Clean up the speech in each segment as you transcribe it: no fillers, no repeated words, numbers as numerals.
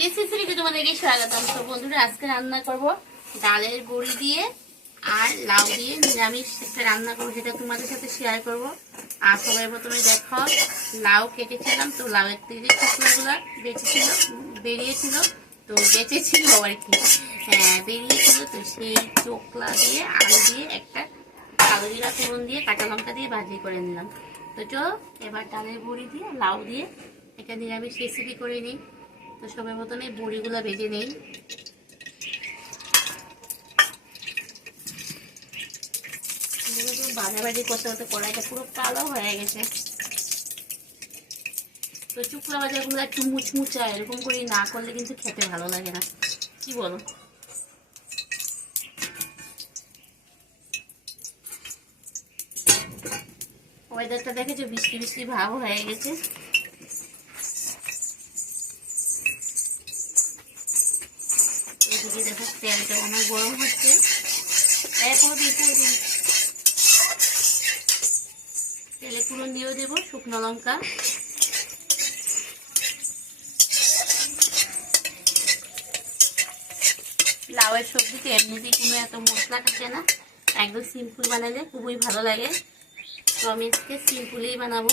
রেসিপিতে তোমাদেরকে স্বাগতম। তো বন্ধুরা, আজকে রান্না করব ডালের বড়ি দিয়ে আর লাউ দিয়ে নিরামিষ একটা রান্না করবো, যেটা তোমাদের সাথে শেয়ার করব। আর সবাই প্রথমে দেখো, লাউ কেটেছিলাম, তো লাউয়ের থেকে শুকনোগুলো বেরিয়েছিল, তো বেঁচেছিল আর কি, হ্যাঁ বেরিয়েছিল। তো সেই চোখলা দিয়ে আলু দিয়ে একটা কালো জিরা ফোড়ন দিয়ে কাঁচা লঙ্কা দিয়ে ভাজি করে নিলাম। তো চলো এবার ডালের বড়ি দিয়ে লাউ দিয়ে একটা নিরামিষ রেসিপি করে নিই। তো সবার প্রথমে বড়িগুলো ভেজে নেই। ভাজাভাজি করতে করতে কড়াইটা পুরো কালো হয়ে গেছে। তো শুকনো ভাজাগুলো একটু মুচমুচা এরকম করে না করলে কিন্তু খেতে ভালো লাগে না, কি বলো? ওয়েদারটা দেখেছো, বৃষ্টি বৃষ্টি ভাব হয়ে গেছে। এদিকে দেখো তেলটা অনেক গরম হচ্ছে। তেলে পুরো দিয়ে দেবো শুকনো লঙ্কা, লাউয়ের সবজিতে এমনিতেই কোনো এত মশলা থাকে না, একদম সিম্পল বানালে খুবই ভালো লাগে। তো আমি আজকে সিম্পলই বানাবো।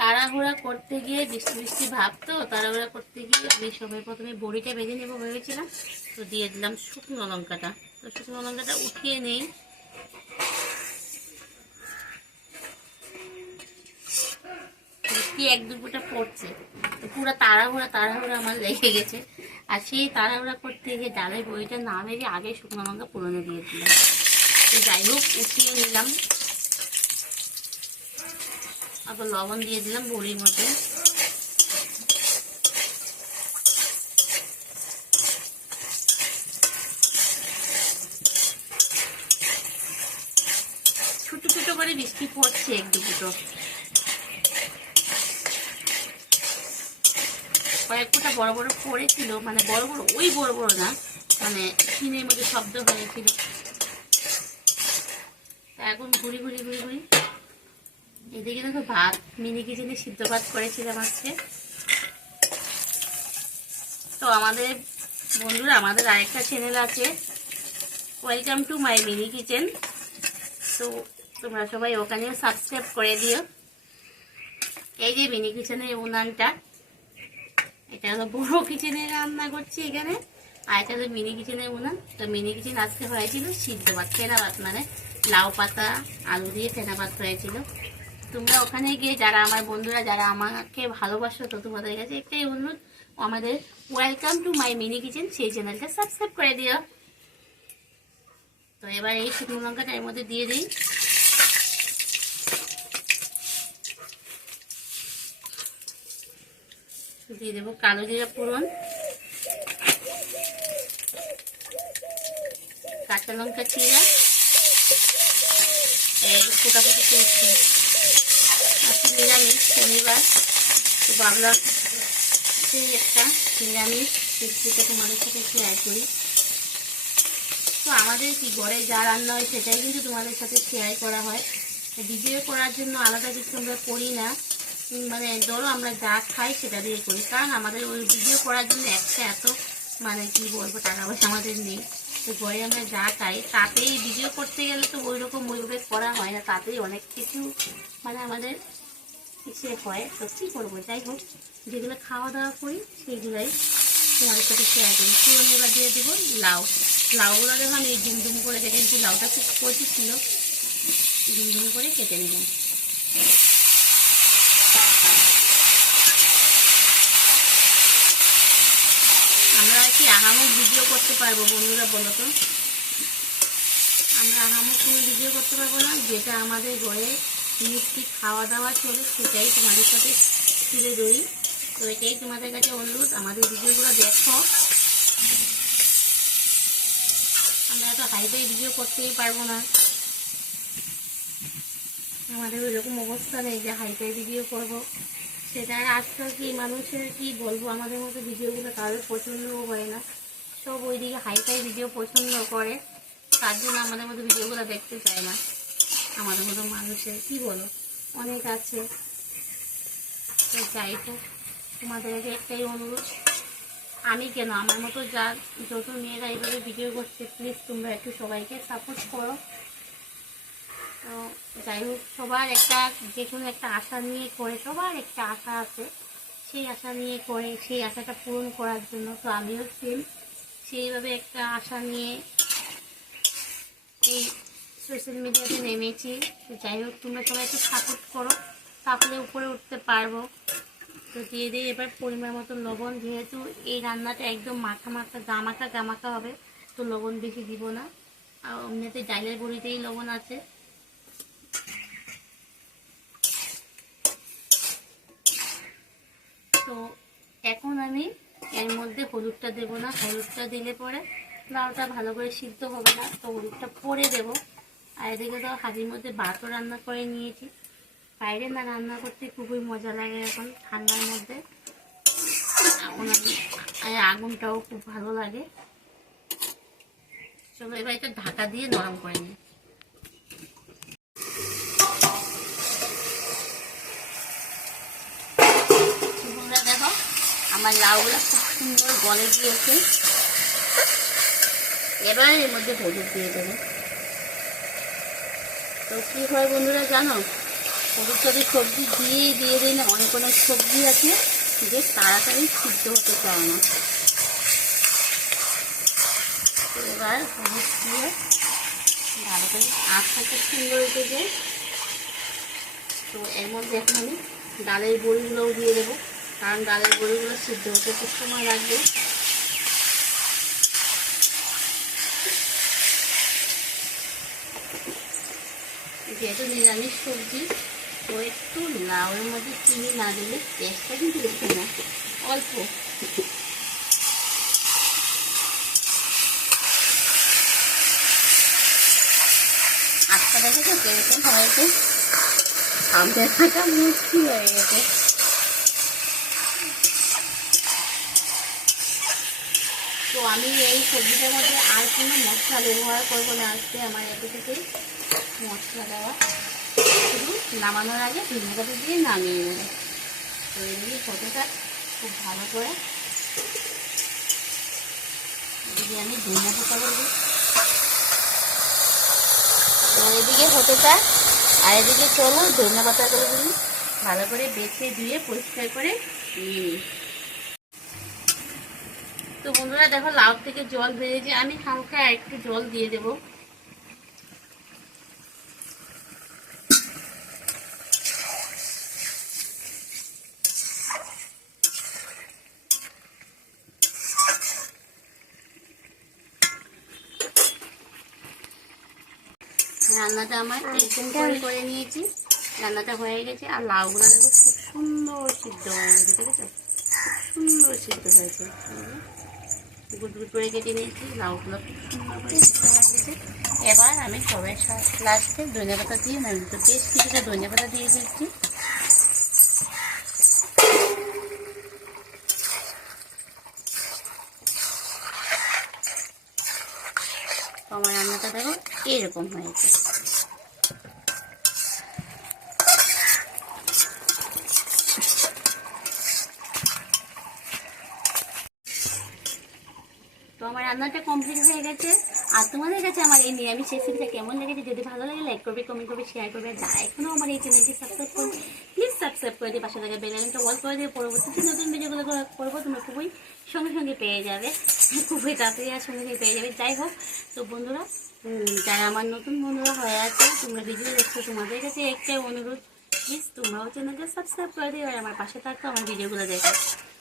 তাড়াহুড়া করতে গিয়ে বৃষ্টি বৃষ্টি ভাব, তো তাড়াহুড়া করতে গিয়ে আমি সবাই প্রথমে বড়িটা ভেজে নেবো ভেবেছিলাম। তো দিয়ে দিলাম শুকনো লঙ্কাটা। তো শুকনো লঙ্কাটা উঠিয়ে নেই। বৃষ্টি এক দুপুরটা পড়ছে, তো পুরো তাড়াহুড়া আমার লেগে গেছে। আর সেই তাড়াহুড়া করতে গিয়ে ডালের বড়িটা না মেরে আগে শুকনো লঙ্কা পুরনো দিয়ে দিলাম। তো যাই হোক, উঠিয়ে নিলাম। আবার লবণ দিয়ে দিলাম বড়ির মধ্যে। ছোট ছোট করে বৃষ্টি পড়ছে এক দুপুটো, কয়েক ফোঁটা বড় বড় পড়েছিল, মানে বড় বড় ওই বড় বড় না, মানে টিনের মধ্যে শব্দ হয়েছিল। এখন ঘুরি ঘুরি ঘুরি ঘুরি এদিকে দেখো ভাত, মিনি কিচেনে সিদ্ধ ভাত করেছিলাম আজকে। তো আমাদের বন্ধুরা, আমাদের আরেকটা চ্যানেল আছে, welcome to my mini kitchen. তো তোমরা সবাই ওখানেও সাবস্ক্রাইব করে দিও। এই যে মিনি কিচেনের উনানটা, এটা হলো বড় কিচেনে রান্না করছি এখানে, আর এটা হলো মিনি কিচেনের উনান। তো মিনি কিচেন আজকে হয়েছিল সিদ্ধ ভাত, ফেনা ভাত, মানে লাউ পাতা আলু দিয়ে ফেনা ভাত হয়েছিল। তোমরা ওখানে গিয়ে যারা আমার বন্ধুরা, যারা আমাকে ভালোবাসো, তো তোমাদের কাছে একটাই অনুরোধ, আমাদের welcome to my mini kitchen সেই চ্যানেলটা সাবস্ক্রাইব করে দিও। তো এবার এই শুকনো লঙ্কাটা এর মধ্যে দিয়ে দিই। দিয়ে দেবো কালো জিরা ফোড়ন, কাঁচা লঙ্কা চিরা, ফোটাফুটি করছি। আজকে নিরামিষ, শনিবার, তো ভাবলাম সেই একটা নিরামিষ রেসিপিটা তোমাদের সাথে শেয়ার করি। তো আমাদের কি ঘরে যা রান্না হয় সেটাই কিন্তু তোমাদের সাথে শেয়ার করা হয়। ভিডিও করার জন্য আলাদা কিছু আমরা করি না, মানে ধরো আমরা যা খাই সেটা দিয়ে করি, কারণ আমাদের ওই ভিডিও করার জন্য একটা এত মানে কি বলবো টাকা পয়সা আমাদের নেই। তো ঘরে আমরা যা খাই তাতেই ভিডিও করতে গেলে তো ওইভাবে করা হয় না, তাতেই অনেক কিছু মানে আমাদের ইচ্ছে হয়। তো কী করবো, যাই হোক, যেগুলো খাওয়া দাওয়া করি সেইগুলোই তোমাদের সাথে শেয়ার করি। পুরো এবার দিয়ে দেবো লাউগুলো দেখো আমি ডুমডুম করে কেটে নিচ্ছি। লাউটা খুব কচি ছিল, ডুমডুম করে কেটে নিলাম। আমরা কি আহামক ভিডিও করতে পারবো বন্ধুরা, বলো তো? আমরা আহামক কোনো ভিডিও করতে পারবো না, যেটা আমাদের ঘরে নিশ্চিত খাওয়া দাওয়া চলে সেটাই তোমাদের সাথে তুলে ধরি। তো এটাই তোমাদের কাছে অনুরোধ, আমাদের ভিডিওগুলো দেখো। আমরা এত হাইফাই ভিডিও করতেই পারবো না, আমাদের ওইরকম অবস্থা নেই যে হাইফাই ভিডিও করবো। সেটা আজকাল কি মানুষের কি বলবো, আমাদের মতো ভিডিওগুলো কারোর পছন্দও হয় না, সব ওইদিকে হাইফাই ভিডিও পছন্দ করে, তার জন্য আমাদের মতো ভিডিওগুলো দেখতে চায় না আমাদের মতো মানুষের, কি বলো? অনেক আছে। তো যাই হোক, তোমাদের একটাই অনুরোধ, আমি কেন, আমার মতো যত মেয়েরা এইভাবে ভিডিও করছে, প্লিজ তোমরা একটু সবাইকে সাপোর্ট করো। তো যাই হোক, সবার একটা যে কোনো একটা আশা নিয়ে করে, সবার একটা আশা আছে, সেই আশা নিয়ে করে, সেই আশাটা পূরণ করার জন্য। তো আমিও সেইভাবে একটা আশা নিয়ে এই সোশ্যাল মিডিয়াতে নেমেছি। তো যাই হোক, তোমরা সবাই একটু সাপোর্ট করো, তাহলে উপরে উঠতে পারবো। তো দিয়ে দিই এবার পরিমাণ মতো লবণ, যেহেতু এই রান্নাটা একদম গামাকা হবে, তো লবণ বেশি দিব না। আর এমনিতে ডালের বড়িতেই লবণ আছে। তো এখন আমি এর মধ্যে হলুদটা দেবো না, হলুদটা দিলে পরে লাউটা ভালো করে সিদ্ধ হবে না, তো হলুদটা পরে দেবো। আর এদিকে তো হাঁড়ির মধ্যে ভাতও রান্না করে নিয়েছি। বাইরে না রান্না করতে খুবই মজা লাগে এখন ঠান্ডার মধ্যে, এখন আগুনটাও খুব ভালো লাগে। চলো এবার এটা ঢাকা দিয়ে নরম করে নিই। দেখো আমার লাউগুলো খুব সুন্দর গলে গিয়েছে। এবার এর মধ্যে হলুদ দিয়ে দেবো। তো কি হয় বন্ধুরা জানো, হলুদ যদি সবজি দিয়ে দিই না, অনেক অনেক সবজি আছে যে তাড়াতাড়ি সিদ্ধ হতে চায় না। তো এবার হলুদ দিয়ে ভালো করে আঁচটাকে সুন্দর উঠে যায়। তো এর মধ্যে এখন আমি ডালের বড়িগুলোও দিয়ে দেবো, কারণ ডালের বড়িগুলো সিদ্ধ হতে খুব সময় লাগবে। যেহেতু নিরামিষ সবজি, তো একটু লাউয়ের মধ্যে চিনি না দিলে টেস্টটা কিন্তু বেশি না, অল্প। আটটা দেখেছো কিরকম হয়েছে, সামনে থাকা মুশকিল হয়ে গেছে। তো আমি এই সবজিটার মধ্যে আর কোনো মশলা ব্যবহার করবো না, আজকে আমার এতটুকুই মশলা দেওয়া। শুধু নামানোর আগে ধনেপাতা দিয়ে নামিয়ে নেব। তো এদিকে ফটোটা খুব ভালো করে এদিকে আমি ধনেপাতা দেবো। তো এদিকে ফটোটা, আর এদিকে চলো ধনেপাতাগুলো ভালো করে বেছে ধুয়ে পরিষ্কার করে নিয়ে নিই। তো বন্ধুরা দেখো লাউ থেকে জল বেরিয়েছে, আমি হালকা একটু জল দিয়ে দেবো। রান্নাটা আমার এরকম করে নিয়েছি, রান্নাটা হয়ে গেছে। আর লাউগুলো দেখো খুব সুন্দর সিদ্ধ হয়ে গেছে, ঠিক আছে, খুব সুন্দর সিদ্ধ হয়েছে। গুট গুট করে কেটে নিয়েছি, লাউগুলো খুব সুন্দর করে সিদ্ধ হয়ে গেছে। এবার আমি সবাই লাস্টে ধনেপাতা দিয়ে নামি, তো বেশ কিছুটা ধনেপাতা দিয়ে দিচ্ছি। তো আমার রান্নাটা দেখো এরকম হয়েছে। তো আমার রান্নাটা কমপ্লিট হয়ে গেছে। আর তোমাদের কাছে আমার এই নিরামিষ রেসিপিটা কেমন লেগেছে, যদি ভালো লাগে লাইক করবে, কমেন্ট করবে, শেয়ার করবে। যারা এখনো আমার এই চ্যানেলটি সাবস্ক্রাইব করবে প্লিজ সাবস্ক্রাইব করে দিয়ে পাশে থাকা বেল আইকনটা অল করে দিয়ে পরবর্তীতে নতুন ভিডিওগুলো করবো তোমরা খুবই সঙ্গে সঙ্গে পেয়ে যাবে, খুবই তাড়াতাড়ি আর সঙ্গে সঙ্গে পেয়ে যাবে। যাই হোক, তো বন্ধুরা যারা আমার নতুন বন্ধুরা হয়ে আছে, তোমরা ভিডিও দেখছো, তোমাদের কাছে একটাই অনুরোধ, প্লিজ তোমরাও চ্যানেলটা সাবস্ক্রাইব করে দিও আর আমার পাশে থাকতো আমার ভিডিওগুলো দেখো।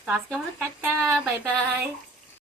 তো আজকে আমাদের টাটা, বাই বাই।